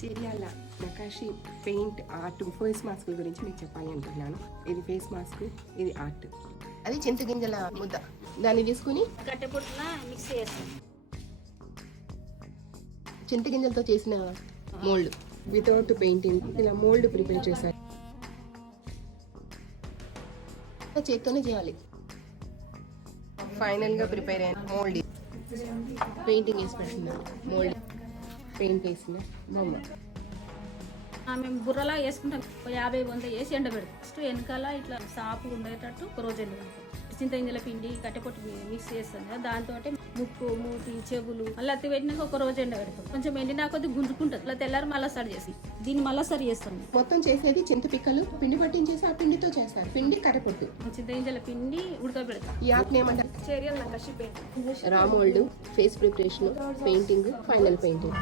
చేయాల nakashi paint art face mask గురించి మీకు చెప్పాలి అనుకుంటున్నాను. ఇది ఫేస్ మాస్క్, ఇది ఆర్ట్. అది చింతగింజల ముద్ద, దాన్ని తీసుకుని కట్టెపుట్టిన మిక్స్ చేస్తాం. చింతగింజలతో చేసిన మోల్డ్ వితౌట్ పెయింటింగ్ ఇలా మోల్డ్ ప్రిపేర్ చేశారు. చేత్తోనే చేయాలి. ఫైనల్ గా ప్రిపేర్ అయిన మోల్డ్ పెయింటింగ్ వేసి పెడుతున్నారు. మోల్డ్ పెయింట్ వేసిన బొమ్మ మేము బుర్రలా వేసుకుంటాం. 50-100 వేసి ఎండబెడతాం. ఫస్ట్ వెనకాల ఇట్లా సాపు ఉండేటట్టు ఒక రోజు ఎండబెడతాం. చింతగింజల పిండి కట్టెపొట్టు మిక్స్ చేస్తాం కదా, దాంతో ముక్కు, మూతి, చెవులు మళ్ళీ అత్తి పెట్టినాక ఒక రోజు ఎండబెడతాం. కొంచెం ఎండినా కొద్ది గుంజుకుంటుంది. అలా తెల్లారి మళ్ళీ సరి చేసి దీన్ని మళ్ళీ సరి చేస్తాం. మొత్తం చేసేది చింతపిక్కలు పిండి పట్టించేసి ఆ పిండితో చేస్తారు. పిండి కట్టెపొట్టు, చింతగింజల పిండి ఉడకబెడతాం. ఈ ఆర్ట్ ఏమంటారు? చేరియల్ నకాషి పెయింట్, రా mould, face preparation, painting, final painting.